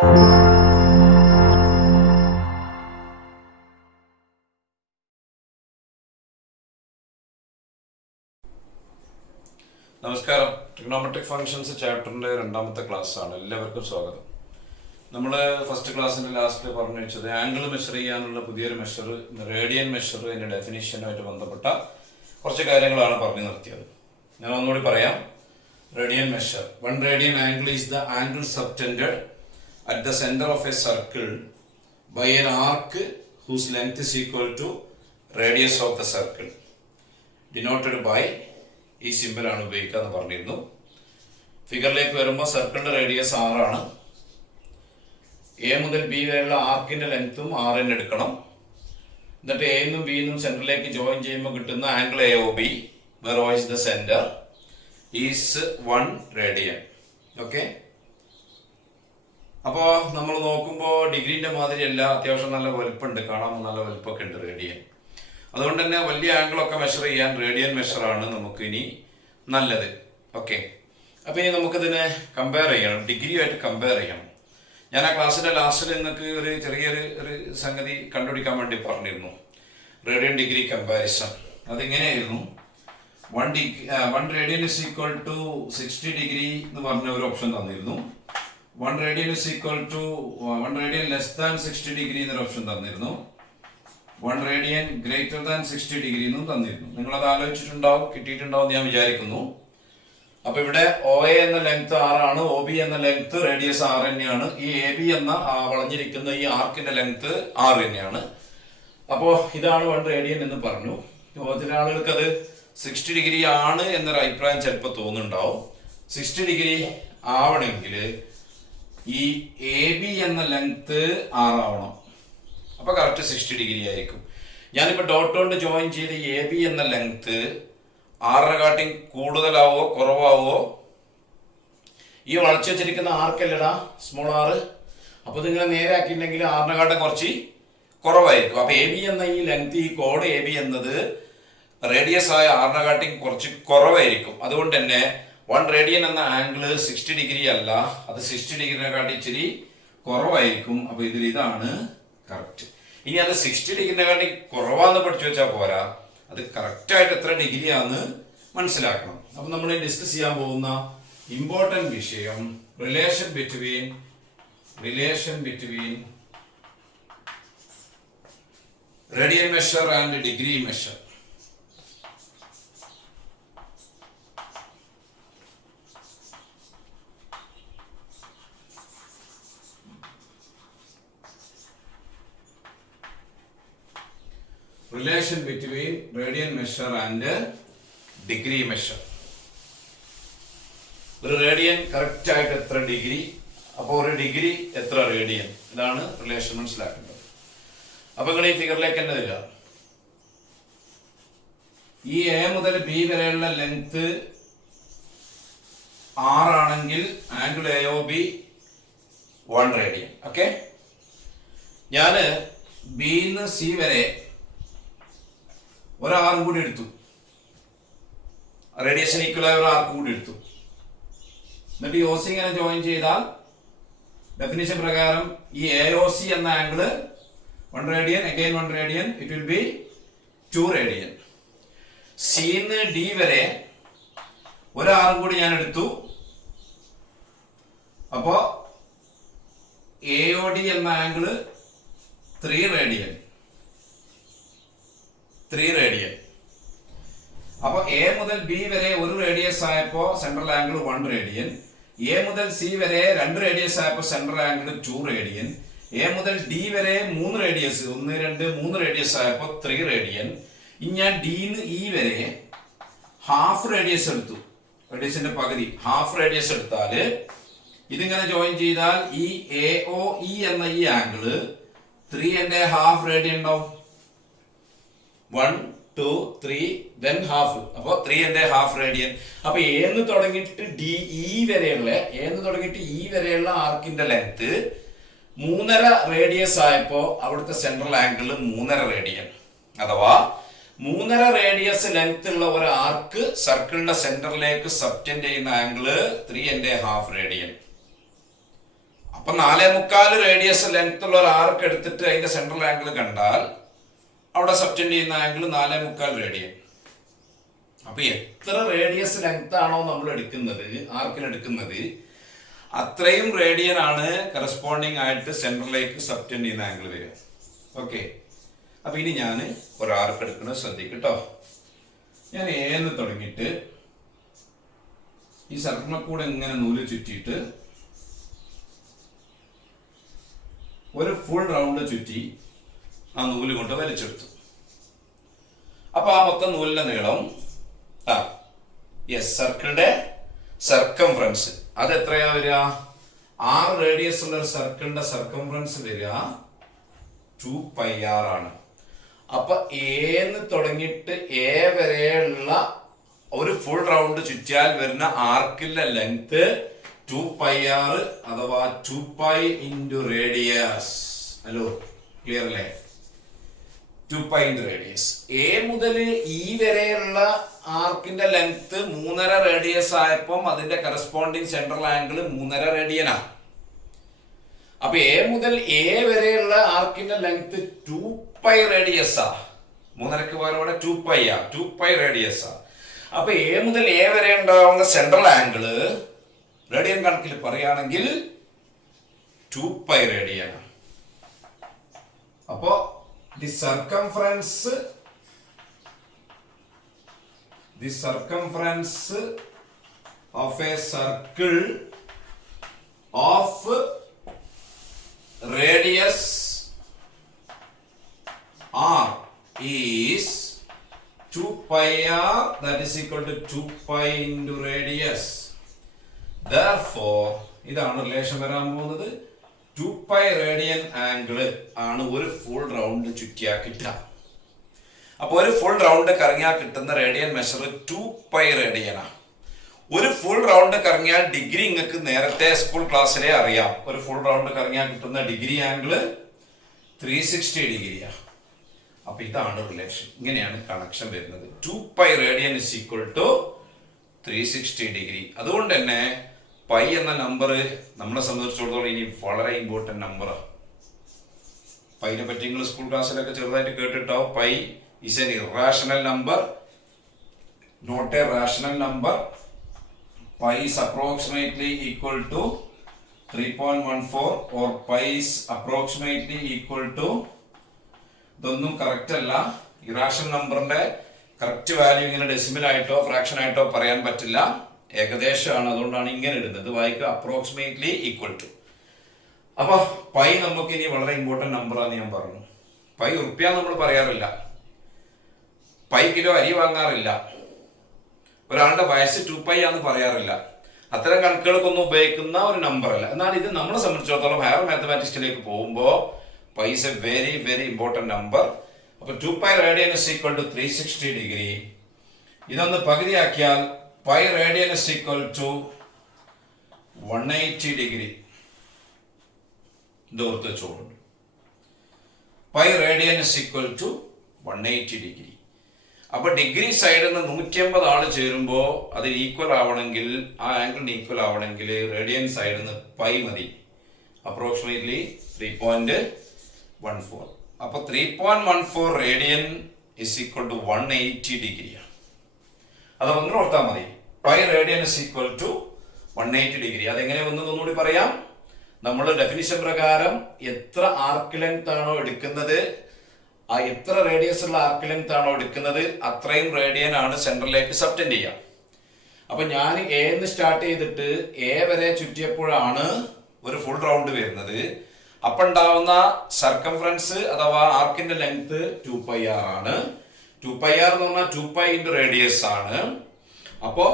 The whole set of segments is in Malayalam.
നമസ്കാരം. ട്രിഗണോമെട്രിക് ഫംഗ്ഷൻസ് ചാപ്റ്ററിന്റെ രണ്ടാമത്തെ ക്ലാസ് ആണ്. എല്ലാവർക്കും സ്വാഗതം. നമ്മൾ ഫസ്റ്റ് ക്ലാസ്സിന്റെ ലാസ്റ്റിൽ പറഞ്ഞു വെച്ചത് ആംഗിൾ മെഷർ ചെയ്യാനുള്ള പുതിയൊരു മെഷർ, റേഡിയൻ മെഷർ, അതിന്റെ ഡെഫിനിഷനുമായിട്ട് ബന്ധപ്പെട്ട കുറച്ച് കാര്യങ്ങളാണ് പറഞ്ഞു നിർത്തിയത്. ഞാൻ ഒന്നുകൂടി പറയാം. Radian measure. 1 radian angle is the angle subtended at the center of a circle by an arc whose length is equal to radius of the circle, denoted by ഈ സിമ്പിളാണ് ഉപയോഗിക്കുക എന്ന് പറഞ്ഞിരുന്നു. ഫിഗറിലേക്ക് വരുമ്പോൾ സർക്കിളിന്റെ റേഡിയസ് 6 ആണ്. എ മുതൽ ബി വരെയുള്ള ആർക്കിന്റെ ലെങ്ത്തും 6 എടുക്കണം. എന്നിട്ട് എ നിന്നും ബി നിന്നും സെന്ററിലേക്ക് ജോയിൻ ചെയ്യുമ്പോൾ കിട്ടുന്ന angle A O B, where O is the center, is 1 radian. Okay. അപ്പോൾ നമ്മൾ നോക്കുമ്പോൾ ഡിഗ്രീന്റെ മാതിരിയല്ല, അത്യാവശ്യം നല്ല വലുപ്പമുണ്ട്, കാണാൻ നല്ല വലുപ്പമൊക്കെ ഉണ്ട് റേഡിയൻ. അതുകൊണ്ട് തന്നെ വലിയ ആംഗിളൊക്കെ മെഷർ ചെയ്യാൻ റേഡിയൻ മെഷറാണ് നമുക്ക് ഇനി നല്ലത്. ഓക്കെ. അപ്പോൾ ഇനി നമുക്കിതിനെ കമ്പയർ ചെയ്യണം, ഡിഗ്രിയുമായിട്ട് കമ്പയർ ചെയ്യണം. ഞാൻ ആ ക്ലാസ്സിന്റെ ലാസ്റ്റിൽ നിങ്ങൾക്ക് ഒരു ചെറിയൊരു സംഗതി കണ്ടുപിടിക്കാൻ വേണ്ടി പറഞ്ഞിരുന്നു, റേഡിയൻ ഡിഗ്രി കമ്പാരിസൺ. അതിങ്ങനെയായിരുന്നു. 1 radian is equal to 60 degree എന്ന് പറഞ്ഞ ഒരു ഓപ്ഷൻ തന്നിരുന്നു. 1 radian is equal to 1 radian less than 60 degree എന്നൊരു ഓപ്ഷൻ തന്നിരുന്നു. 1 radian greater than 60 degree എന്നും തന്നിരുന്നു. നിങ്ങളത് ആലോചിച്ചിട്ടുണ്ടാവും, കിട്ടിയിട്ടുണ്ടാവും ഞാൻ വിചാരിക്കുന്നു. അപ്പൊ ഇവിടെ ഒ എ എന്ന ലെങ്ത് 6 ആണ്, ഒ ബി എന്ന ലെങ്ത് റേഡിയസ് 6 തന്നെയാണ്. ഈ എ ബി എന്ന വളഞ്ഞിരിക്കുന്ന ഈ ആർക്കിന്റെ ലെങ്ത് 6 തന്നെയാണ്. അപ്പോ ഇതാണ് 1 radian എന്ന് പറഞ്ഞു. ചില ആളുകൾക്ക് അത് 60 degree ആണ് എന്നൊരു അഭിപ്രായം ചിലപ്പോൾ തോന്നുന്നുണ്ടാവും. 60 degree ആവണമെങ്കിൽ ഈ എ ബി എന്ന ലെങ്ത് 6 ആവണം. അപ്പൊ കറക്റ്റ് 60 degree ആയിരിക്കും. ഞാനിപ്പോ ഡോട്ട് കൊണ്ട് ജോയിൻ ചെയ്ത് എ ബി എന്ന ലെങ്ത് 6 കൂടുതലാവോ കുറവാവോ? ഈ വളച്ചു വെച്ചിരിക്കുന്ന ആർക്കല്ലടാ സ്മോൾ 6. അപ്പൊ ഇതിങ്ങനെ നേരെ ആക്കിയിട്ടുണ്ടെങ്കിൽ 6 കുറച്ച് കുറവായിരിക്കും. അപ്പൊ എ ബി എന്ന ഈ ലെങ്ത്, ഈ കോഡ് എ ബി എന്നത് റേഡിയസ് ആയ 6 കുറച്ച് കുറവായിരിക്കും. അതുകൊണ്ട് തന്നെ 1 radian എന്ന ആംഗിൾ 60 degree അല്ല, അത് 60 degree ഇച്ചിരി കുറവായിരിക്കും. അപ്പൊ ഇതിൽ ഇതാണ് കറക്റ്റ്. ഇനി അത് 60 degree കുറവാന്ന് പഠിച്ചു വെച്ചാൽ പോരാ, അത് കറക്റ്റ് ആയിട്ട് എത്ര ഡിഗ്രി ആണെന്ന് മനസ്സിലാക്കണം. അപ്പൊ നമ്മൾ ഡിസ്കസ് ചെയ്യാൻ പോകുന്ന ഇമ്പോർട്ടന്റ് വിഷയം relation between radian measure and degree measure. Relation between radian measure and degree measure. ഒരു റേഡിയൻ കറക്റ്റ് ആയിട്ട് എത്ര ഡിഗ്രി, അപ്പോൾ ഒരു ഡിഗ്രി എത്ര റേഡിയൻ, ഇതാണ് റിലേഷൻ മനസ്സിലാക്കേണ്ടത്. അപ്പൊ നിങ്ങൾ ഈ ഫിഗറിലേക്ക് തന്നെ വരിക. ഈ എ മുതൽ ബി വരെയുള്ള ലെങ്ത് 6 ആണെങ്കിൽ angle A O B 1 radian. Okay. ഞാന് ബിന്ന് സി വരെ ഒരാറും കൂടി എടുത്തു, റേഡിയേഷൻ ഈക്വൽ ആയ ഒരാർക്കും കൂടി എടുത്തു. എന്നിട്ട് ഈ OC ഇങ്ങനെ ജോയിൻ ചെയ്താൽ ഡെഫിനിഷൻ പ്രകാരം ഈ AOC എന്ന angle 1 radian, again 1 radian, it will be 2 radian. Sindh D വരെ ഒരാറും കൂടി ഞാൻ എടുത്തു. അപ്പോ AOD എന്ന ആംഗിള് 3 radian. അപ്പൊ എ മുതൽ ബി വരെ ഒരു റേഡിയസ് ആയപ്പോ സെൻട്രൽ ആംഗിൾ 1 radian. എ മുതൽ സി വരെ 2 റേഡിയസ് ആയപ്പോ സെൻട്രൽ ആംഗിൾ 2 radian. എ മുതൽ ഡി വരെ 3 റേഡിയസ് 1 2 3 റേഡിയസ് ആയപ്പോ 3 radian. ഇനി ഞാൻ ഡിന്ന് ഇ വരെ ഹാഫ് റേഡിയസ് എടുത്തു, റേഡിയസിന്റെ പകുതി ഹാഫ് റേഡിയസ് എടുത്താല് ഇതിങ്ങനെ ജോയിൻ ചെയ്താൽ ഈ AOE എന്ന ഈ ആംഗിള് 3.5 radian ഉണ്ടാവും. 1 2 3 then half. അപ്പൊ 3.5 radian. അപ്പൊ ഏന്ന് തുടങ്ങിയിട്ട് ഇ വരെയുള്ള ആർക്കിന്റെ ലെങ്ത് 3.5 റേഡിയസ് ആയപ്പോ അവിടുത്തെ സെൻട്രൽ ആംഗിൾ 3.5 radian. അഥവാ 3.5 റേഡിയസ് ലെങ്ത് ഉള്ള ഒരു ആർക്ക് സർക്കിളിന്റെ സെന്ററിലേക്ക് സബ്റ്റെൻഡ് ചെയ്യുന്ന ആംഗിള് 3.5 radian. അപ്പൊ 4.25 റേഡിയസ് ലെങ്ത് ഉള്ള ഒരു ആർക്ക് എടുത്തിട്ട് അതിന്റെ സെൻട്രൽ ആംഗിൾ കണ്ടാൽ അവിടെ സബ്റ്റൻഡ് ചെയ്യുന്ന ആംഗിൾ 4.25 റേഡിയൻ. അപ്പൊ എത്ര റേഡിയസ് ലെങ്ത് ആണോ നമ്മൾ എടുക്കുന്നത്, ആർക്കിന് എടുക്കുന്നത്, അത്രയും റേഡിയൻ ആണ് കറസ്പോണ്ടിങ് ആയിട്ട് സെൻട്രലിലേക്ക് സബ്റ്റൻഡ് ചെയ്യുന്ന ആംഗിൾ വരിക. ഓക്കെ, അപ്പൊ ഇനി ഞാൻ ഒരു ആർക്ക് എടുക്കുന്നത് ശ്രദ്ധിക്കട്ടോ. ഞാൻ ഏന്ന് തുടങ്ങിയിട്ട് ഈ സർക്കിളിനെ കൂടെ ഇങ്ങനെ നൂല് ചുറ്റിയിട്ട് ഒരു ഫുൾ റൗണ്ട് ചുറ്റി ആ നൂല് കൊണ്ട് വലിച്ചെടുത്തു. അപ്പൊ ആ മൊത്തം നൂലിന്റെ നീളം സർക്കിളിന്റെ സർക്കംഫറൻസ് അത് എത്രയാ വരിക? 6 റേഡിയസ് ഉള്ള ഒരു സർക്കിളിന്റെ സർക്കംഫറൻസ് വരിക 2πr ആണ്. അപ്പൊ ഏന്ന് തുടങ്ങിയിട്ട് എ വരെയുള്ള ഒരു ഫുൾ റൗണ്ട് ചുറ്റിയാൽ വരുന്ന ആർക്കിന്റെ ലെങ്ത് 2πr അഥവാ 2π ഇൻറ്റു റേഡിയസ്. ഹലോ, ക്ലിയർ അല്ലേ? 2π ഇൻറ്റു റേഡിയസ്. എ മുതൽ ഇ വരെയുള്ള ആർക്കിന്റെ ലെങ്ത് 3.5 റേഡിയസ് ആയപ്പം അതിന്റെ കറസ്പോണ്ടിങ് സെൻട്രൽ ആംഗിൾ 3.5 റേഡിയനാ. അപ്പൊ എ മുതൽ എ വരെയുള്ള ആർക്കിന്റെ ലെങ്ത് 2π റേഡിയസാ. 3.5ക്ക് പകരം 2π 2π റേഡിയസാ. അപ്പൊ എ മുതൽ എ വരെ ഉണ്ടാവുന്ന സെൻട്രൽ ആംഗിള് റേഡിയൻ കണക്കിൽ പറയുകയാണെങ്കിൽ 2π റേഡിയൻ. അപ്പോ the circumference of a circle of radius r is 2πr, that is equal to 2π into radius. Therefore ഇതാണ് റിലേഷൻ വരാൻ പോകുന്നത്. 2π റേഡിയൻ ആംഗിൾ ആണ് ഒരു ഫുൾ റൗണ്ട് ചുറ്റിയാ കിട്ടുക. അപ്പൊ ഒരു ഫുൾ റൗണ്ട് കറങ്ങിയാൽ കിട്ടുന്ന റേഡിയൻ മെഷർ 2π റേഡിയനാണ്. ഒരു ഫുൾ റൗണ്ട് കറങ്ങിയാൽ ഡിഗ്രി നിങ്ങൾക്ക് നേരത്തെ സ്കൂൾ ക്ലാസ്സിലെ അറിയാം. ഒരു ഫുൾ റൗണ്ട് കറങ്ങിയാൽ കിട്ടുന്ന ഡിഗ്രി ആംഗിൾ 360 ഡിഗ്രിയാ. അപ്പൊ ഇതാണ് റിലേഷൻ. ഇങ്ങനെയാണ് കണക്ഷൻ വരുന്നത്. 2π radian is equal to 360 degree. അതുകൊണ്ട് തന്നെ പൈ എന്ന നമ്പർ നമ്മളെ സംബന്ധിച്ചിടത്തോളം ഇനി വളരെ ഇമ്പോർട്ടന്റ് നമ്പറാണ്. പൈനെ പറ്റി നിങ്ങൾ സ്കൂൾ ക്ലാസ്സിലൊക്കെ ചെറുതായിട്ട് കേട്ടിട്ടാവും. Pi is an irrational number, not a rational number. Pi is approximately equal to 3.14 or pi is approximately equal to, ഇതൊന്നും കറക്റ്റ് അല്ല. ഇറാഷണൽ നമ്പറിന്റെ കറക്റ്റ് വാല്യൂ ഇങ്ങനെ ഡെസിമൽ ആയിട്ടോ ഫ്രാക്ഷൻ ആയിട്ടോ പറയാൻ പറ്റില്ല, ഏകദേശമാണ്. അതുകൊണ്ടാണ് ഇങ്ങനെ ഇടുന്നത്. വായിക്കുക അപ്രോക്സിമേറ്റ്ലി ഈക്വൽ ടു. അപ്പൊ പൈ നമുക്ക് ഇനി വളരെ ഇമ്പോർട്ടന്റ് നമ്പറാന്ന് ഞാൻ പറഞ്ഞു. പൈ ഉറുപ്പ്യ നമ്മൾ പറയാറില്ല, പൈ കിലോ അരി വാങ്ങാറില്ല, ഒരാളുടെ വയസ്സ് 2π ആന്ന് പറയാറില്ല. അത്തരം കണക്കുകൾക്കൊന്നും ഉപയോഗിക്കുന്ന ഒരു നമ്പർ അല്ല. എന്നാൽ ഇത് നമ്മളെ സംബന്ധിച്ചിടത്തോളം ഹയർ മാത്തമാറ്റിക്സിലേക്ക് പോകുമ്പോൾ pi is a very very important number. അപ്പൊ 2π radian is equal to 360 degree. ഇതൊന്ന് പകുതിയാക്കിയാൽ pi radian is equal to 180 degree. ഇതോർത്ത് വെച്ചോളൂ. Pi radian is equal to 180 degree. അപ്പൊ ഡിഗ്രി സൈഡിൽ നിന്ന് 150 ആള് ചേരുമ്പോൾ അത് ഈക്വൽ ആവണമെങ്കിൽ, ആ ആംഗിളിന് ഈക്വൽ ആവണമെങ്കിൽ റേഡിയൻ സൈഡിൽ നിന്ന് പൈ മതി. അപ്രോക്സിമേറ്റ്ലി 3.14. അപ്പൊ 3.14 റേഡിയൻ ഇസ് ഈക്വൽ ടു 180 ഡിഗ്രിയാണ്. അത് ഒന്ന് ഓർത്താൽ മതി. Pi radian is equal to 180 degree. അതെങ്ങനെ ഒന്നുകൂടി പറയാം. നമ്മൾ ഡെഫിനിഷൻ പ്രകാരം എത്ര ആർക്ക് ലെങ്ത് ആണോ എടുക്കുന്നത്, ആ എത്ര റേഡിയസ് ഉള്ള ആർക്ക് ലെങ്ത് ആണോ എടുക്കുന്നത്, അത്രയും റേഡിയൻ ആണ് സെൻട്രലിലേക്ക് സബ്റ്റൻഡ് ചെയ്യുക. അപ്പൊ ഞാൻ എന്ന് സ്റ്റാർട്ട് ചെയ്തിട്ട് എ വരെ ചുറ്റിയപ്പോഴാണ് ഒരു ഫുൾ റൗണ്ട് വരുന്നത്. അപ്പൊ ഉണ്ടാവുന്ന സർക്കംഫറൻസ് അഥവാ ആർക്കിന്റെ ലെങ്ത് 2πr ആണ്. 2πr എന്ന് പറഞ്ഞാൽ 2π ഇൻറ്റു റേഡിയസ് ആണ്. അപ്പോ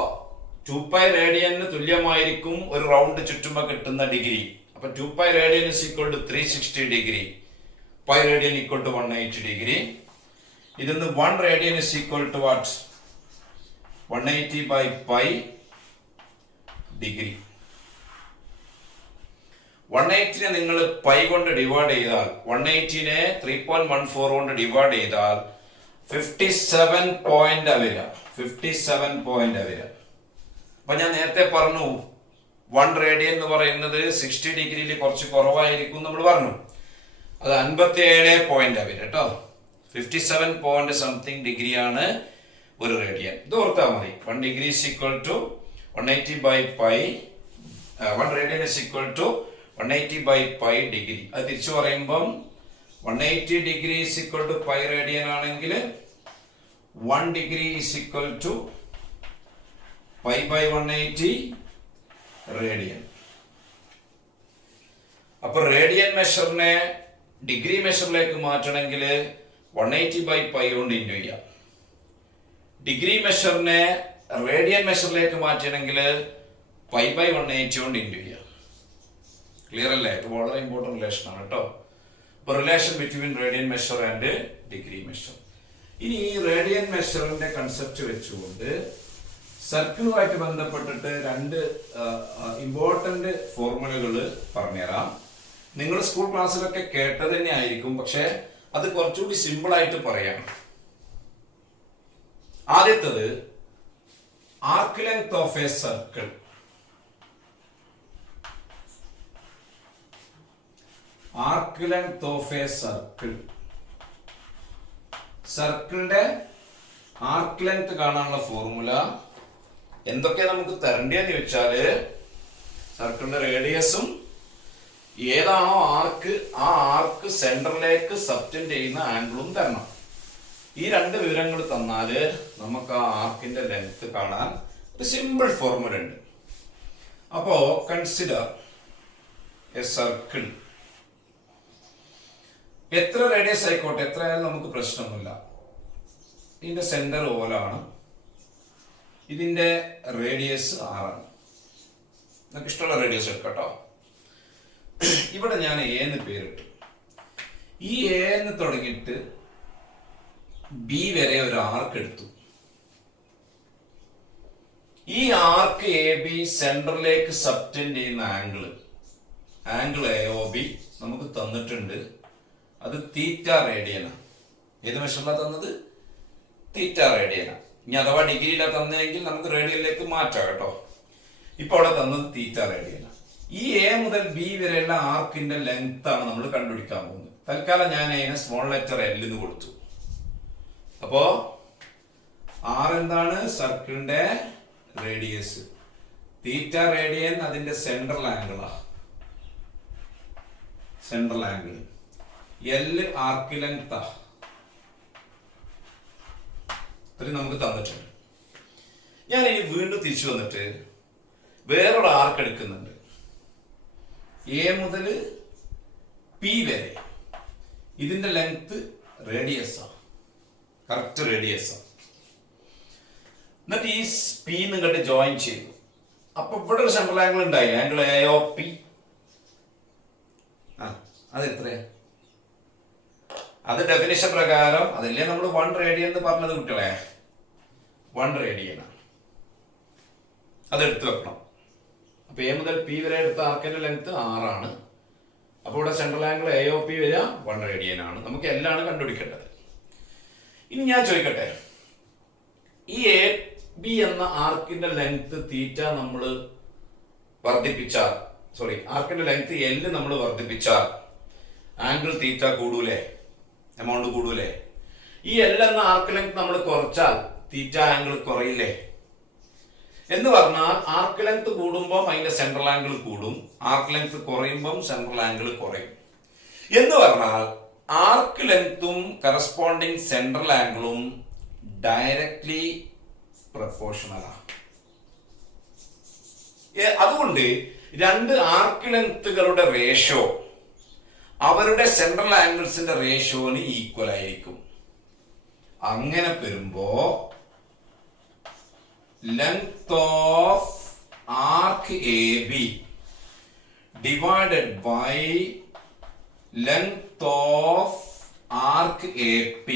2π റേഡിയന് തുല്യമായിരിക്കും ഒരു റൗണ്ട് ചുറ്റുമ്പോ കിട്ടുന്ന ഡിഗ്രി. അപ്പൊ 2π radian is equal to 360 degree. Pi radian equal to 180 degree. ഇതിന്ന് 1 radian is equal to what? 180 by pi degree. 180നെ നിങ്ങൾ പൈ കൊണ്ട് ഡിവൈഡ് ചെയ്താൽ, 180നെ 3.14 കൊണ്ട് ഡിവൈഡ് ചെയ്താൽ 57 പോയിന്റ് വരിക. 57 പോയിന്റ് വരിക. അപ്പൊ ഞാൻ നേരത്തെ പറഞ്ഞു 1 റേഡിയൻ എന്ന് പറയുന്നത് 60 ഡിഗ്രിയിൽ കുറച്ച് കുറവായിരിക്കും നമ്മൾ പറഞ്ഞു. അത് 57 വരും കേട്ടോ. 57 പോയിന്റ് സംതിങ് ഡിഗ്രിയാണ് ഒരു റേഡിയൻ. ഇത് ഓർത്താൽ മതി. 1 degree is equal to 180 by pi. 1 radian is equal to 180 by pi degree. അത് തിരിച്ചു പറയുമ്പം 180 degree is equal to pi radian ആണെങ്കിൽ 1 degree is equal to pi by 180 radian. അപ്പൊ റേഡിയൻ മെഷറിനെ ഡിഗ്രി മെഷറിലേക്ക് മാറ്റണമെങ്കിൽ 180 ബൈ പൈ കൊണ്ട് ഇൻറ്റു ചെയ്യാം. ഡിഗ്രി മെഷറിനെ റേഡിയൻ മെഷറിലേക്ക് മാറ്റണമെങ്കിൽ പൈ ബൈ 180 കൊണ്ട് ഇൻറ്റു ചെയ്യാം. ക്ലിയർ അല്ലേ? ഇത് വളരെ ഇമ്പോർട്ടൻറ്റ് റിലേഷൻ ആണ് കേട്ടോ. ഇപ്പൊ relation between radian measure and degree measure. ഇനി ഈ റേഡിയൻ മെഷറിന്റെ കൺസെപ്റ്റ് വെച്ചുകൊണ്ട് സർക്കിളുമായിട്ട് ബന്ധപ്പെട്ടിട്ട് 2 ഇമ്പോർട്ടന്റ് ഫോർമുലകൾ പറഞ്ഞുതരാം. നിങ്ങൾ സ്കൂൾ ക്ലാസ്സിലൊക്കെ കേട്ടത് തന്നെ ആയിരിക്കും, പക്ഷെ അത് കുറച്ചുകൂടി സിമ്പിൾ ആയിട്ട് പറയാം. ആദ്യത്തത് arc length of a circle. Arc length of a circle. സർക്കിളിന്റെ ആർക്ക് ലെങ്ത് കാണാനുള്ള ഫോർമുല എന്തൊക്കെ നമുക്ക് തരേണ്ടതെന്ന് ചോദിച്ചാല് സർക്കിളിന്റെ റേഡിയസും ഏതാണോ ആർക്ക് ആ ആർക്ക് സെന്ററിലേക്ക് സബ്റ്റൻഡ് ചെയ്യുന്ന ആംഗിളും തരണം. ഈ 2 വിവരങ്ങൾ തന്നാല് നമുക്ക് ആ ആർക്കിന്റെ ലെങ്ത് കാണാൻ ഒരു സിമ്പിൾ ഫോർമുല ഉണ്ട്. അപ്പോ കൺസിഡർ എ സർക്കിൾ. എത്ര റേഡിയസ് ആയിക്കോട്ടെ, എത്ര ആയാലും നമുക്ക് പ്രശ്നമൊന്നുമില്ല. ഇതിന്റെ സെന്റർ ഓലാണ്, ഇതിന്റെ റേഡിയസ് 6 ആണ്. നമുക്ക് ഇഷ്ടമുള്ള റേഡിയസ് എടുക്കട്ടോ. ഇവിടെ ഞാൻ എ എന്ന് പേരിട്ടു. ഈ എ എന്ന് തുടങ്ങിയിട്ട് ബി വരെ ഒരു ആർക്ക് എടുത്തു. ഈ ആർക്ക് എ ബി സെന്ററിലേക്ക് സബ്റ്റൻഡ് ചെയ്യുന്ന ആംഗിൾ എ ഒ ബി നമുക്ക് തന്നിട്ടുണ്ട്. അത് തീറ്റ റേഡിയനാണ്. ഏത് മെഷറിലാണ് തന്നത്? തീറ്റ റേഡിയനാണ്. ഇനി അഥവാ ഡിഗ്രിയിലാണ് തന്നെങ്കിൽ നമുക്ക് റേഡിയനിലേക്ക് മാറ്റാം കേട്ടോ. ഇപ്പൊ അവിടെ തന്നത് തീറ്റ റേഡിയനാണ്. ഈ എ മുതൽ ബി വരെയുള്ള ആർക്കിന്റെ ലെങ്ത് ആണ് നമ്മൾ കണ്ടുപിടിക്കാൻ പോകുന്നത്. തൽക്കാലം ഞാൻ അതിനെ സ്മോൾ ലെറ്റർ എൽ എന്ന് കൊടുത്തു. അപ്പോ ആർ എന്താണ്? സർക്കിളിന്റെ റേഡിയസ്. തീറ്റ റേഡിയൻ അതിന്റെ സെൻട്രൽ ആംഗിളാ. Central angle. എൽ ആർക്ക് ലെങ്താ. ഇത്രയും നമുക്ക് തന്നിട്ടുണ്ട്. ഞാൻ ഇനി വീണ്ടും തിരിച്ചു വന്നിട്ട് വേറൊരു ആർക്ക് എടുക്കുന്നുണ്ട്. എ മുതൽ പി വരെ ഇതിന്റെ ലെങ്ത് റേഡിയസ് ആണ്. കറക്റ്റ് റേഡിയസ് ആണ്. എന്നിട്ട് ഈ പി നിങ്ങട്ട് ജോയിൻ ചെയ്തു. അപ്പൊ ഇവിടെ ഒരു സെൻട്രൽ ആംഗിൾ ഉണ്ടായി, ആംഗിൾ എ ഒ പി. അത് എത്രയാ? അത് ഡെഫിനിഷൻ പ്രകാരം അതല്ലേ നമ്മൾ 1 റേഡിയൻ എന്ന് പറഞ്ഞത് കുട്ടികളെ. 1 റേഡിയനാണ്. അത് എടുത്തു വെക്കണം. അപ്പൊ എ മുതൽ പി വരെ എടുത്ത ആർക്കിന്റെ ലെങ്ത് 6 ആണ്. അപ്പോൾ ഇവിടെ central angle A O P വരിക 1 റേഡിയൻ ആണ്. നമുക്ക് എല്ലാം കണ്ടുപിടിക്കേണ്ടത്. ഇനി ഞാൻ ചോദിക്കട്ടെ, ഈ എ ബി എന്ന ആർക്കിന്റെ ലെങ്ത് തീറ്റ നമ്മൾ വർദ്ധിപ്പിച്ചാൽ, ആർക്കിന്റെ ലെങ്ത് എൽ നമ്മൾ വർദ്ധിപ്പിച്ചാൽ ആംഗിൾ തീറ്റ കൂടൂലേ? എമൗണ്ട് കൂടൂലേ? ഈ എൽ എന്ന ആർക്ക് ലെങ്ത് നമ്മൾ കുറച്ചാൽ തീറ്റ ആംഗിൾ കുറയില്ലേ? എന്ന് പറഞ്ഞാൽ ആർക്ക് ലെങ്ത് കൂടുമ്പോൾ അതിന്റെ സെൻട്രൽ ആംഗിൾ കൂടും, ആർക്ക് ലെങ്ത് കുറയുമ്പം സെൻട്രൽ ആംഗിൾ കുറയും. എന്ന് പറഞ്ഞാൽ ആർക്ക് ലെങ്തും കറസ്പോണ്ടിങ് സെൻട്രൽ ആംഗിളും ഡയറക്ട്ലി പ്രൊപ്പോർഷണലാണ്. അതുകൊണ്ട് 2 ആർക്ക് ലെങ്ത്തുകളുടെ റേഷ്യോ അവരുടെ സെൻട്രൽ ആംഗിൾസിന്റെ റേഷ്യോന് ഈക്വൽ ആയിരിക്കും. അങ്ങനെ വരുമ്പോ length of arc AB divided by length of arc AP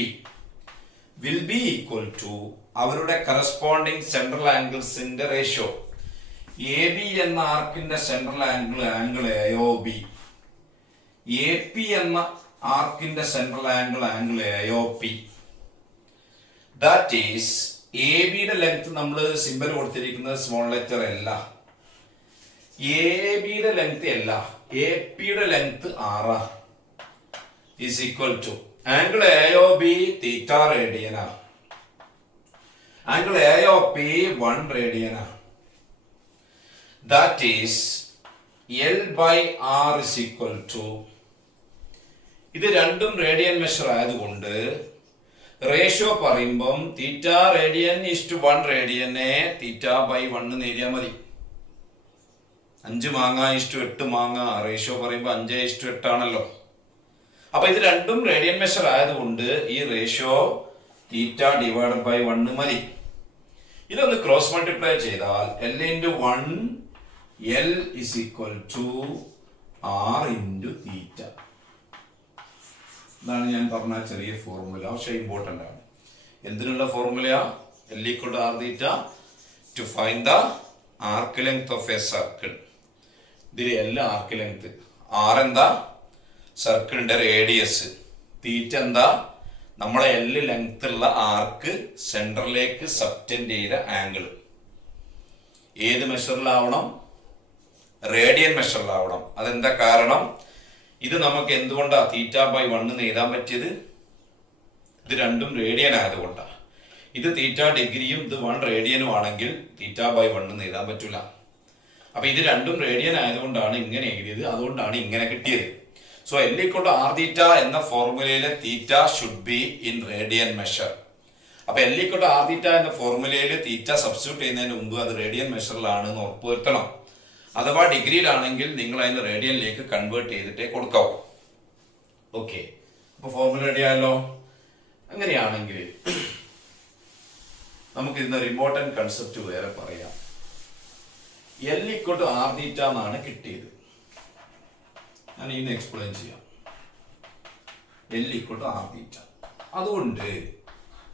will be equal to അവരുടെ കറസ്പോണ്ടിങ് സെൻട്രൽ ആംഗിൾസിന്റെ റേഷ്യോ. എ ബി എന്ന ആർക്കിന്റെ central angle A O B, A P എന്ന ആർക്കിന്റെ central angle A O P. That is A ബിയുടെ ലെങ്ത് നമ്മൾ സിമ്പൽ കൊടുത്തിരിക്കുന്നത് സ്മോൾ ലെറ്റർ അല്ല. എ ബിയുടെ ലെങ്ത് അല്ല, എ പിയുടെ length 6 is equal to angle A O B theta റേഡിയനാ, ആംഗിൾ എ ഒ പി 1 റേഡിയനാ. That is L by R is equal to, ഇത് രണ്ടും റേഡിയൻ മെഷർ ആയതുകൊണ്ട് റേഷ്യോ പറയുമ്പം തീറ്റ റേഡിയൻ ഈസ് 1 റേഡിയനെ തീറ്റ ബൈ 1 നേരിയാൽ മതി. 5 മാങ്ങ ഈസ് 8 മാങ്ങ, റേഷ്യോ പറയുമ്പോൾ 5:8 ആണല്ലോ. അപ്പൊ ഇത് രണ്ടും റേഡിയൻ മെഷർ ആയതുകൊണ്ട് ഈ റേഷ്യോ തീറ്റ ഡിവൈഡ് ബൈ 1 മതി. ഇതൊന്ന് ക്രോസ് മൾട്ടിപ്ലൈ ചെയ്താൽ L into 1 L is equal to R into തീറ്റ. ഇതാണ് ഞാൻ പറഞ്ഞ ചെറിയ ഫോർമുല, പക്ഷെ ഇമ്പോർട്ടൻ്റ് ആണ്. എന്തിനുള്ള formula? L equal to R theta to find the arc length of a circle. ഇതിൽ L ആർക്ക് ലെങ്ത്, R എന്താ സർക്കിളിന്റെ റേഡിയസ്, തീറ്റ എന്താ നമ്മളെ L ലെങ്ത് ഉള്ള ആർക്ക് സെന്ററിലേക്ക് സബ്റ്റൻഡ് ചെയ്ത ആംഗിൾ. ഏത് മെഷറിലാവണം? റേഡിയൻ മെഷറിലാവണം. അതെന്താ കാരണം? ഇത് നമുക്ക് എന്തുകൊണ്ടാ തീറ്റ ബൈ 1 എഴുതാൻ പറ്റിയത്? ഇത് രണ്ടും റേഡിയൻ ആയതുകൊണ്ടാ. ഇത് തീറ്റ ഡിഗ്രിയും ഇത് 1 റേഡിയനും ആണെങ്കിൽ തീറ്റ ബൈ 1 എഴുതാൻ പറ്റൂല. അപ്പൊ ഇത് രണ്ടും റേഡിയൻ ആയതുകൊണ്ടാണ് ഇങ്ങനെ എഴുതിയത്, അതുകൊണ്ടാണ് ഇങ്ങനെ കിട്ടിയത്. സോ L equal to R theta എന്ന ഫോർമുലയിലെ theta should be in radian measure. അപ്പൊ L equal to R theta എന്ന ഫോർമുലയിൽ തീറ്റ സബ്സ്റ്റിറ്റ്യൂട്ട് ചെയ്യുന്നതിന് മുമ്പ് അത് റേഡിയൻ മെഷറിലാണ് എന്ന് ഉറപ്പുവരുത്തണം. അഥവാ ഡിഗ്രിയിലാണെങ്കിൽ നിങ്ങൾ അതിന് റേഡിയനിലേക്ക് കൺവേർട്ട് ചെയ്തിട്ടേ കൊടുക്കാവൂ. ഓക്കെ, അപ്പൊ ഫോർമുല റെഡി ആയല്ലോ. അങ്ങനെയാണെങ്കിൽ നമുക്ക് ഇന്നൊരു ഇമ്പോർട്ടൻറ്റ് കൺസെപ്റ്റ് വേറെ പറയാം. L equal to R theta എന്നാണ് കിട്ടിയത്. ഞാൻ ഇന്ന് എക്സ്പ്ലെയിൻ ചെയ്യാം. L equal to R theta. അതുകൊണ്ട്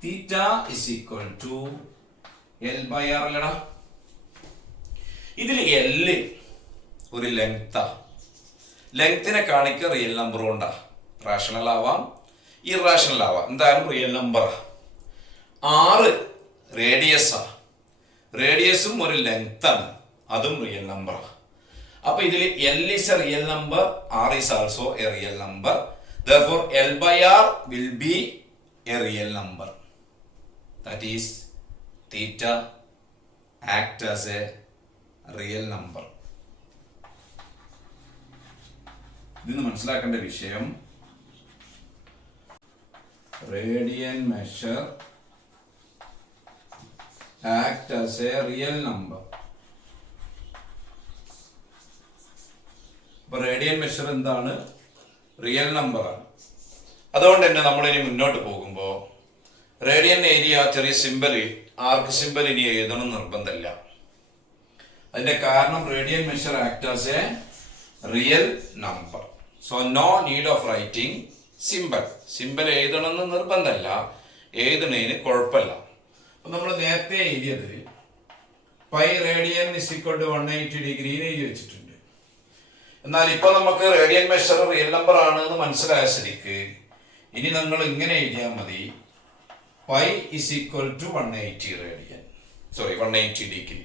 തീറ്റ is equal to L by R അല്ലടാ. ഇതിൽ L ഒരു ലെങ്താ. ലെങ്തിനെ കാണിക്കുക റിയൽ നമ്പർ കൊണ്ടാ. റാഷണൽ ആവാം, ഇറാഷണൽ ആവാം, എന്തായാലും റിയൽ നമ്പറാ. 6 റേഡിയസാ. റേഡിയസും ഒരു ലെങ്താണ്, അതും റിയൽ നമ്പറാ. അപ്പൊ ഇതിൽ L is a real number, R is also a real number. Therefore L by R will be a real number. That is theta act as a real number. ഇതിന് മനസ്സിലാക്കേണ്ട വിഷയം radian measure act as a real number. അപ്പൊ റേഡിയൻ മെഷർ എന്താണ്? റിയൽ നമ്പർ ആണ്. അതുകൊണ്ട് തന്നെ നമ്മളിനി മുന്നോട്ട് പോകുമ്പോൾ റേഡിയൻ ഏരിയ ചെറിയ സിമ്പൽ, ആർക്ക് സിമ്പൽ ഇനി എഴുതണം നിർബന്ധമില്ല. അതിന്റെ കാരണം radian measure act as a real number. So no need of writing symbol. Symbol എഴുതണമെന്ന് നിർബന്ധമല്ല, എഴുതണതിന് കുഴപ്പമില്ല. അപ്പൊ നമ്മൾ നേരത്തെ എഴുതിയത് pi radian is equal to 180 degree എഴുതി വെച്ചിട്ടുണ്ട്. എന്നാൽ ഇപ്പൊ നമുക്ക് റേഡിയൻ മെഷർ റിയൽ നമ്പർ ആണ് എന്ന് മനസ്സിലായ സ്ഥിതിക്ക് ഇനി നമ്മൾ ഇങ്ങനെ എഴുതിയാൽ മതി, pi is equal to 180 radian, sorry 180 degree.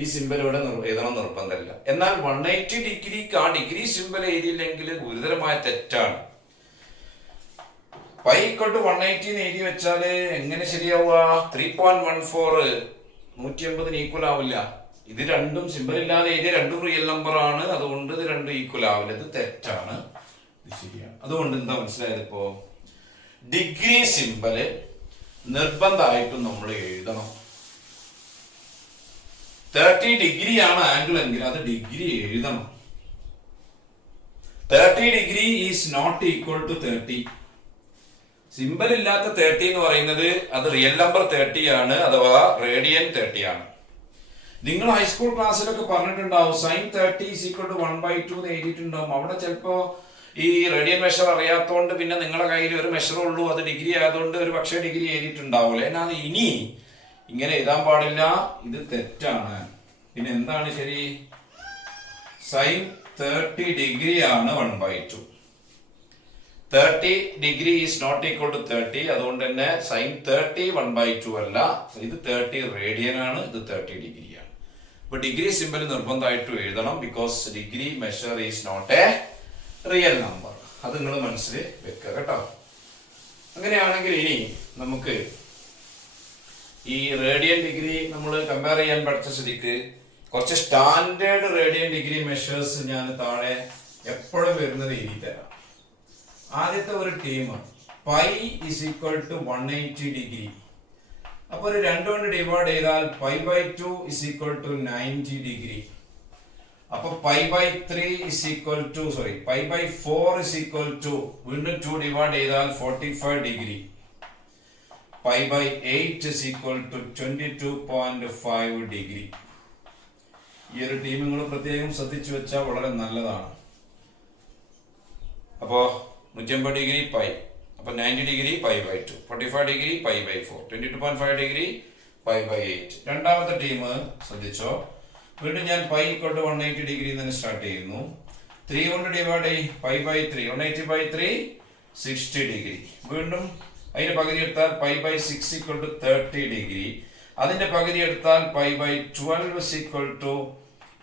ഈ സിമ്പൽ ഇവിടെ എഴുതണം നിർബന്ധമില്ല. എന്നാൽ 180 ഡിഗ്രിക്ക് ആ ഡിഗ്രി സിമ്പൽ എഴുതിയില്ലെങ്കിൽ ഗുരുതരമായ തെറ്റാണ്. പൈ ഈക്വൽ ടു 180 എഴുതി വെച്ചാൽ എങ്ങനെ ശരിയാവുക? 3.14 180 ഈക്വൽ ആവില്ല. ഇത് രണ്ടും സിമ്പൽ ഇല്ലാതെ എഴുതിയ രണ്ടും റിയൽ നമ്പർ ആണ്, അതുകൊണ്ട് ഇത് രണ്ടും ഈക്വൽ ആവില്ല. ഇത് തെറ്റാണ്, ഇത് ശരിയാണ്. അതുകൊണ്ട് എന്താ മനസ്സിലായത്? ഇപ്പോ ഡിഗ്രി സിമ്പല് നിർബന്ധമായിട്ടും നമ്മൾ എഴുതണം. 30 ഡിഗ്രി ആണ് ആംഗിൾ എങ്കിൽ അത് ഡിഗ്രി എഴുതണം. 30 degree is not equal to 30. Symbol ഇല്ലാത്ത 30 എന്ന് പറയുന്നത് അത് റിയൽ നമ്പർ 30 ആണ്, അഥവാ റേഡിയൻ 30 ആണ്. നിങ്ങൾ ഹൈസ്കൂൾ ക്ലാസ്സിലൊക്കെ പറഞ്ഞിട്ടുണ്ടാവും സൈൻ 30 ഈസ് ഈക്വൽ ടു 1/2 എന്ന് എഴുതിയിട്ടുണ്ടാവും. അവിടെ ചിലപ്പോ ഈ റേഡിയൻ മെഷർ അറിയാത്തതുകൊണ്ട് പിന്നെ നിങ്ങളുടെ കയ്യിൽ ഒരു മെഷർ ഉള്ളൂ, അത് ഡിഗ്രി ആയതുകൊണ്ട് ഒരു പക്ഷേ ഡിഗ്രി എഴുതിയിട്ടുണ്ടാവൂലേ. എന്നാൽ ഇനി ഇങ്ങനെ എഴുതാൻ പാടില്ല, ഇത് തെറ്റാണ്. പിന്നെ എന്താണ് ശരി? സൈൻ 30 ഡിഗ്രി ആണ് 1/2. 30 degree is not equal to 30. അതുകൊണ്ട് തന്നെ സൈൻ 30 1/2 അല്ല, ഇത് 30 റേഡിയൻ ആണ്, ഇത് 30 ഡിഗ്രിയാണ്. അപ്പൊ ഡിഗ്രി സിമ്പൽ നിർബന്ധമായിട്ടും എഴുതണം, because degree measure is not a real number. അത് നിങ്ങൾ മനസ്സിൽ വെക്കുക കേട്ടോ. അങ്ങനെയാണെങ്കിൽ ഇനി നമുക്ക് ഈ റേഡിയൻ ഡിഗ്രി നമ്മൾ കമ്പയർ ചെയ്യാൻ പഠിച്ച സ്ഥിതിക്ക് കുറച്ച് സ്റ്റാൻഡേർഡ് റേഡിയൻ ഡിഗ്രി മെഷേഴ്സ് ഞാൻ താഴെ എപ്പോഴും വരുന്ന രീതി തരാം. ആദ്യത്തെ ഒരു team pi is equal to 180 degree. അപ്പൊ ഒരു 2 കൊണ്ട് ഡിവൈഡ് ചെയ്താൽ π/2 ഇസ് ഈക്വൽ ടു 90 ഡിഗ്രി. അപ്പൊ π/3 is equal to π/4 is equal to വീണ്ടും 2 ഡിവൈഡ് ചെയ്താൽ 45 degree. π/8 is equal to 22.5 degree. ഈ ഒരു ടീം നിങ്ങൾ പ്രത്യേകം ശ്രദ്ധിച്ചു വെച്ചാൽ വളരെ നല്ലതാണ്. അപ്പോ 150 ഡിഗ്രി പൈ, അപ്പൊ 90 ഡിഗ്രി π/2, 45 ഡിഗ്രി π/4, 22.5 ഡിഗ്രി π/8. രണ്ടാമത്തെ ടീം ശ്രദ്ധിച്ചോ. വീണ്ടും ഞാൻ π = 180 ഡിഗ്രി തന്നെ സ്റ്റാർട്ട് ചെയ്യുന്നു. 3 കൊണ്ട് ഡിവൈഡ് ചെയ്യും π/3, 180/3 60 ഡിഗ്രി. വീണ്ടും അതിന്റെ പകുതി എടുത്താൽ π/6 = 30 ഡിഗ്രി. അതിന്റെ പകുതി എടുത്താൽ π/12 =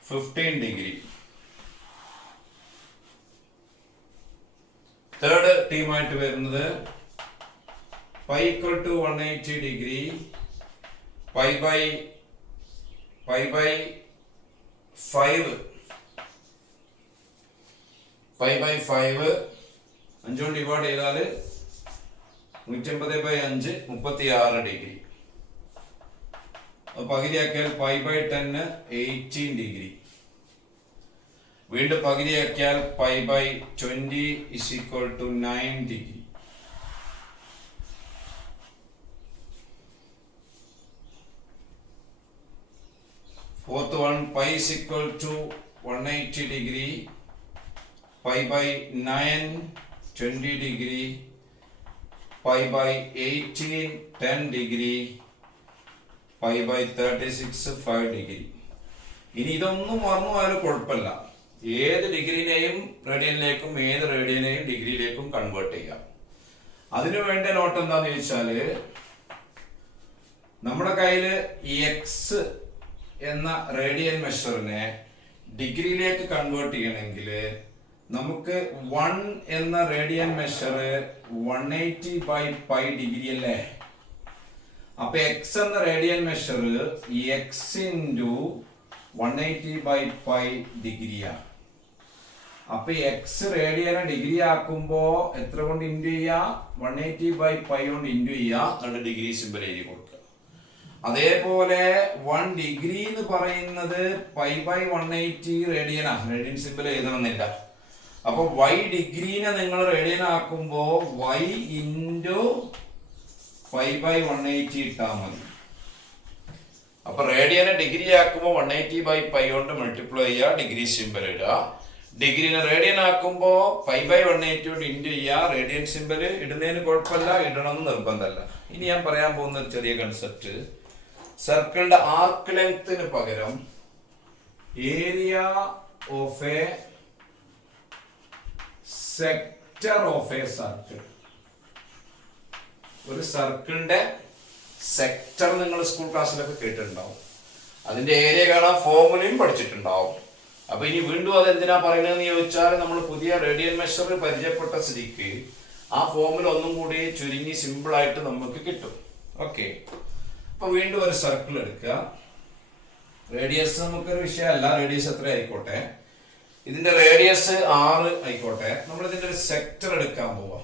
15 ഡിഗ്രി. തേർഡ് ടീമായിട്ട് വരുന്നത് π = 180 ഡിഗ്രി, π/5 5 കൊണ്ട് ഡിവൈഡ് ചെയ്താൽ 150/5 36 ഡിഗ്രി. പകുതിയാക്കിയാൽ π/10 18 ഡിഗ്രി. വീണ്ടും പകുതിയാക്കിയാൽ π/20 is equal to 9 degree. Fourth one π is equal to 180 degree, π/9 20 degree, π/18 10 degree, π/36 5 degree. ഇനി ഇതൊന്നും മറന്നു പോയാലും കുഴപ്പമില്ല. ഏത് ഡിഗ്രിനെയും റേഡിയനിലേക്കും ഏത് റേഡിയനെയും ഡിഗ്രിയിലേക്കും കൺവേർട്ട് ചെയ്യാം. അതിനു വേണ്ട നോട്ട് എന്താന്ന് ചോദിച്ചാല്, നമ്മുടെ കയ്യില് ഈ എക്സ് എന്ന റേഡിയൻ മെഷറിനെ ഡിഗ്രിയിലേക്ക് കൺവേർട്ട് ചെയ്യണമെങ്കിൽ നമുക്ക് 1 എന്ന റേഡിയൻ മെഷർ 180/π ഡിഗ്രി അല്ലേ. അപ്പൊ എക്സ് എന്ന റേഡിയൻ മെഷർ x ഇൻറ്റു 180/π ഡിഗ്രിയാണ്. അപ്പൊ എക്സ് റേഡിയനെ ഡിഗ്രി ആക്കുമ്പോ എത്ര കൊണ്ട് ഇൻറ്റു ചെയ്യാ? 180/π കൊണ്ട് ഇൻറ്റു ചെയ്യാ. എന്നിട്ട് ഡിഗ്രി സിമ്പൽ എഴുതി കൊടുക്കുക. അതേപോലെ 1 ഡിഗ്രി എന്ന് പറയുന്നത് π/180 റേഡിയനാ. Radian symbol എഴുതണമെന്നില്ല. അപ്പൊ y ഡിഗ്രീനെ നിങ്ങൾ റേഡിയൻ ആക്കുമ്പോ y ഇൻറ്റു π/180 ഇട്ടാ മതി. അപ്പൊ റേഡിയനെ ഡിഗ്രി ആക്കുമ്പോ 180/π കൊണ്ട് മൾട്ടിപ്ലൈ ചെയ്യുക, ഡിഗ്രി സിമ്പൽ ഇടുക. ഡിഗ്രിനെ റേഡിയൻ ആക്കുമ്പോ π/180 കൊണ്ട് ഇൻറ്റു ചെയ്യുക. റേഡിയൻ സിമ്പൽ ഇടുന്നതിന് കുഴപ്പമില്ല, ഇടണമെന്ന് നിർബന്ധമല്ല. ഇനി ഞാൻ പറയാൻ പോകുന്ന ഒരു ചെറിയ കൺസെപ്റ്റ്, സർക്കിളിന്റെ ആർക്ക് ലെങ്ത്തിന് പകരം area of A sector of a circle. ഒരു സർക്കിളിന്റെ സെക്ടർ നിങ്ങൾ സ്കൂൾ ക്ലാസ്സിലൊക്കെ കേട്ടിട്ടുണ്ടാവും. അതിന്റെ ഏരിയ കാണാൻ ഫോർമുലയും പഠിച്ചിട്ടുണ്ടാവും. അപ്പൊ ഇനി വീണ്ടും അത് എന്തിനാ പറയണതെന്ന് ചോദിച്ചാൽ, നമ്മൾ പുതിയ റേഡിയൻ മെഷർ പരിചയപ്പെട്ട സ്ഥിതിക്ക് ആ ഫോർമുല ഒന്നും കൂടി ചുരുങ്ങി സിമ്പിൾ ആയിട്ട് നമുക്ക് കിട്ടും. ഓക്കെ, അപ്പൊ വീണ്ടും ഒരു സർക്കിൾ എടുക്കുക. റേഡിയസ് നമുക്കൊരു വിഷയമല്ല, റേഡിയസ് എത്ര ആയിക്കോട്ടെ. ഇതിന്റെ റേഡിയസ് 6 ആയിക്കോട്ടെ. നമ്മൾ ഇതിന്റെ ഒരു സെക്ടർ എടുക്കാൻ പോവാം.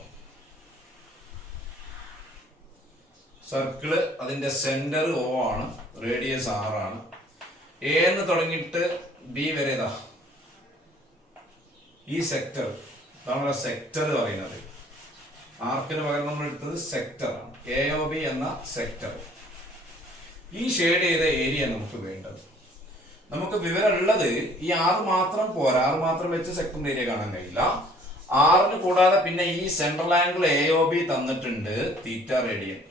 സർക്കിള് അതിന്റെ സെന്റർ O ആണ്, റേഡിയസ് 6 ആണ്. എ എന്ന് തുടങ്ങിയിട്ട് ബി വരെ ഇതാ ഈ സെക്ടർ, നമ്മുടെ സെക്ടർ പറയുന്നത്. ആർക്കിന് പകരം നമ്മൾ എടുത്തത് സെക്ടർ ആണ്, AOB എന്ന സെക്ടർ. ഈ ഷെയ്ഡ് ചെയ്ത ഏരിയ നമുക്ക് വേണ്ടത്. നമുക്ക് വിവരമുള്ളത് ഈ 6 മാത്രം പോരാ, 6 മാത്രം വെച്ച് സെക്ടറിന്റെ ഏരിയ കാണാൻ കഴിയില്ല. 6 കൂടാതെ പിന്നെ ഈ സെൻട്രൽ ആംഗിൾ AOB തന്നിട്ടുണ്ട്, തീറ്റ റേഡിയൻ.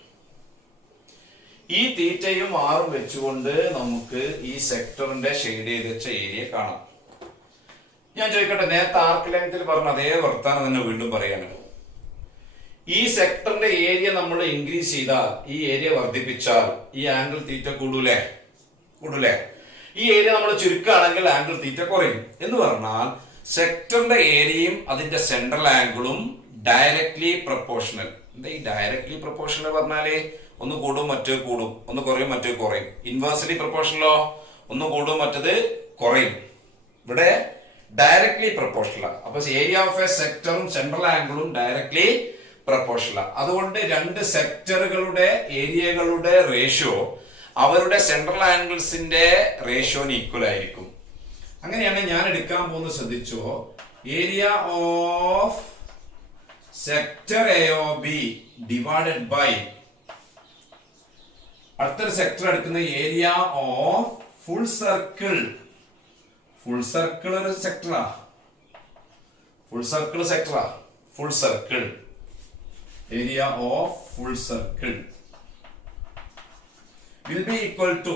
ഈ തീറ്റയും 6 വെച്ചുകൊണ്ട് നമുക്ക് ഈ സെക്ടറിന്റെ ഷെയ്ഡ് ചെയ്ത് വെച്ച ഏരിയ കാണാം. ഞാൻ ചോദിക്കട്ടെ, നേരത്തെ ആർക്ക് ലെങ്ത്തിൽ പറഞ്ഞ അതേ വർത്താനം തന്നെ വീണ്ടും പറയാണ്. ഈ സെക്ടറിന്റെ ഏരിയ നമ്മൾ ഇൻക്രീസ് ചെയ്താൽ, ഈ ഏരിയ വർദ്ധിപ്പിച്ചാൽ ഈ ആംഗിൾ തീറ്റ കൂടൂലേ? ഈ ഏരിയ നമ്മൾ ചുരുക്കുകയാണെങ്കിൽ ആംഗിൾ തീറ്റ കുറയും. എന്ന് പറഞ്ഞാൽ സെക്ടറിന്റെ ഏരിയയും അതിന്റെ സെൻട്രൽ ആംഗിളും ഡയറക്ട്ലി പ്രൊപ്പോർഷണൽ. എന്താ ഈ ഡയറക്ട്ലി പ്രൊപ്പോർഷണൽ പറഞ്ഞാല് ഒന്ന് കൂടും മറ്റേ കൂടും, ഒന്ന് കുറയും മറ്റേ കുറയും. ഇൻവേഴ്സ്ലി പ്രൊപ്പോർഷണലോ ഒന്ന് കൂടും മറ്റത് കുറയും. ഇവിടെ ഡയറക്ട്ലി പ്രൊപ്പോർഷണൽ. അപ്പൊ ഏരിയ ഓഫ് എ സെക്ടറും സെൻട്രൽ ആംഗിളും ഡയറക്ട്ലി പ്രൊപ്പോർഷണൽ. അതുകൊണ്ട് രണ്ട് സെക്ടറുകളുടെ ഏരിയകളുടെ റേഷ്യോ അവരുടെ സെൻട്രൽ ആംഗിൾസിന്റെ റേഷ്യോന് ഈക്വൽ ആയിരിക്കും. അങ്ങനെയാണ് ഞാൻ എടുക്കാൻ പോകുന്നത്. ശ്രദ്ധിച്ചോ, area of sector A O B divided by അടുത്തൊരു സെക്ടർ എടുക്കുന്ന area of full circle. Full circle ഒരു സെക്ടറാ, full circle സെക്ടറാ, full circle area of full circle will be equal to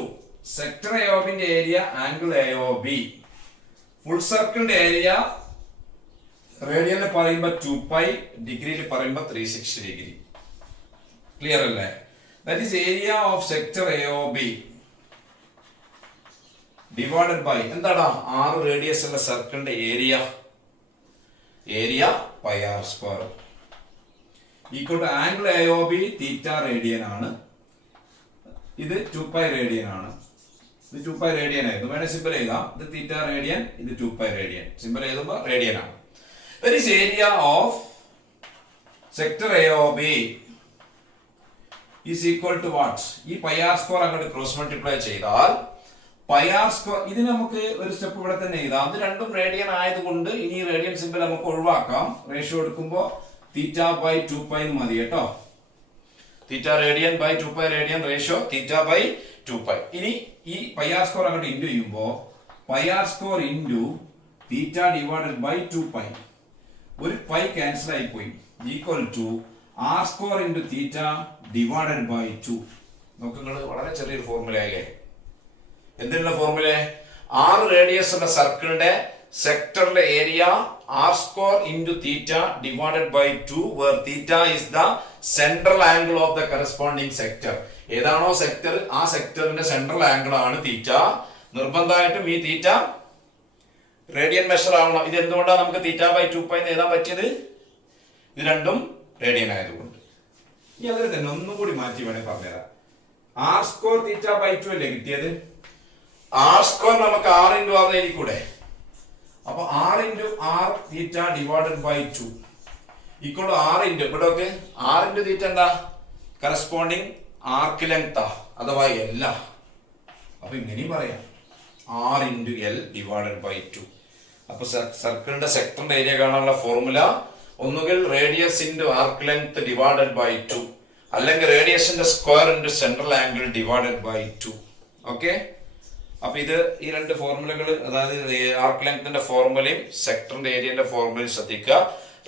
sector A O ബിന്റെ area angle A O B. Full സർക്കിളിന്റെ ഏരിയ റേഡിയനിൽ പറയുമ്പോൾ 2π, ഡിഗ്രിയിൽ പറയുമ്പോൾ 360 ഡിഗ്രി. ക്ലിയർ അല്ലേ? That is area of sector A O B divided by എന്താടാ 6 റേഡിയസ് ഉള്ള സർക്കിളിന്റെ area, area pi R square equal to angle A O B theta radian ആണ്. ഇത് 2π റേഡിയൻ ആണ്. ഇത് 2π റേഡിയൻ ആയിരുന്നു. വേണേ സിമ്പിൾ എഴുതാം. ഇത് തീറ്റ റേഡിയൻ, ഇത് 2π റേഡിയൻ. സിമ്പിൾ എഴുതുമ്പോൾ റേഡിയൻ ആണ്. That is area of sector A O B is equal to what? ഈ പൈ ആർ സ്ക്വയർ അങ്ങോട്ട് ക്രോസ് മൾട്ടിപ്ലൈ ചെയ്താൽ പൈ ആർ സ്ക്വയർ, ഇത് നമുക്ക് ഒരു സ്റ്റെപ്പ് ഇവിടെ തന്നെ എഴുതാം. അത് രണ്ടും റേഡിയൻ ആയതുകൊണ്ട് ഇനി റേഡിയൻ സിമ്പിൾ നമുക്ക് ഒഴിവാക്കാം. റേഷ്യോ എടുക്കുമ്പോൾ തീറ്റ ബൈ 2π മതി കേട്ടോ. Theta radian by 2π radian ratio theta by 2π. ഇനി ഈ പൈ ആർ സ്ക്വയർ അങ്ങോട്ട് ഇൻറ്റു ചെയ്യുമ്പോൾ pi R square into theta divided by 2π. ഒരു പൈ ക്യാൻസൽ ആയി പോയി. Equal to R square into theta divided by 2. നോക്കുക, വളരെ ചെറിയൊരു ഫോർമുല ആയില്ലേ? എന്തിനുള്ള ഫോർമുല? 6 റേഡിയസ് ഉള്ള സർക്കിളിന്റെ സെക്ടറിന്റെ area R square into theta divided by 2, where theta is the central angle of the corresponding sector. ഏതാണോ സെക്ടർ ആ സെക്ടറിന്റെ സെൻട്രൽ ആംഗിൾ ആണ് തീറ്റ. നിർബന്ധമായിട്ടും ഈ തീറ്റ റേഡിയൻ മെഷർ ആവണം. ഇത് എന്തുകൊണ്ടാണ് നമുക്ക് തീറ്റ ബൈ 2π എന്ന് എഴുതാൻ പറ്റിയത്? ഇത് രണ്ടും റേഡിയൻ ആയതുകൊണ്ട്. ഇനി അതിൽ തന്നെ ഒന്നും കൂടി മാറ്റി വേണേ പറഞ്ഞുതരാം. ആർ സ്ക്വയർ തീറ്റ ബൈ 2 അല്ലേ കിട്ടിയത്? ആർ സ്ക്വയർ നമുക്ക് 6 ഇൻറ്റു ആർ എഴുതിക്കൂടെ? അപ്പൊ 6 into R theta divided by 2 equal 6 into ഇവിടെ 6 ഇൻറ്റു തീറ്റ എന്താ? കറസ്പോണ്ടിങ് ആർക്ക് ലെങ്ത് അഥവാ എൽ. അപ്പൊ ഇങ്ങനെയും പറയാം 6 ഇൻറ്റു എൽ ഡിവൈഡഡ് ബൈ 2. അപ്പൊ സർക്കിളിന്റെ സെക്ടറിന്റെ ഏരിയ കാണാനുള്ള ഫോർമുല ഒന്നുകിൽ radius into arc length divided by 2, അല്ലെങ്കിൽ റേഡിയസിന്റെ square into central angle divided by 2. Okay, അപ്പൊ ഇത് ഈ രണ്ട് ഫോർമുലകൾ, അതായത് ആർക്ക് ലെങ്ത്തിന്റെ ഫോർമുലയും സെക്ടറിന്റെ ഏരിയന്റെ ഫോർമുലയും ശ്രദ്ധിക്കുക.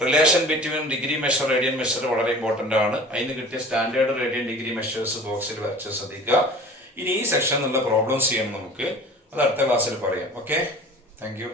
Relation between degree measure radian measure വളരെ ഇമ്പോർട്ടന്റ് ആണ്. അതിന് കിട്ടിയ സ്റ്റാൻഡേർഡ് റേഡിയൻ ഡിഗ്രി മെഷേഴ്സ് ബോക്സിൽ വരച്ച് ശ്രദ്ധിക്കുക. ഇനി ഈ സെക്ഷനിലുള്ള പ്രോബ്ലംസ് ചെയ്യണം നമുക്ക്. അത് അടുത്ത ക്ലാസ്സിൽ പറയാം. Okay, thank you.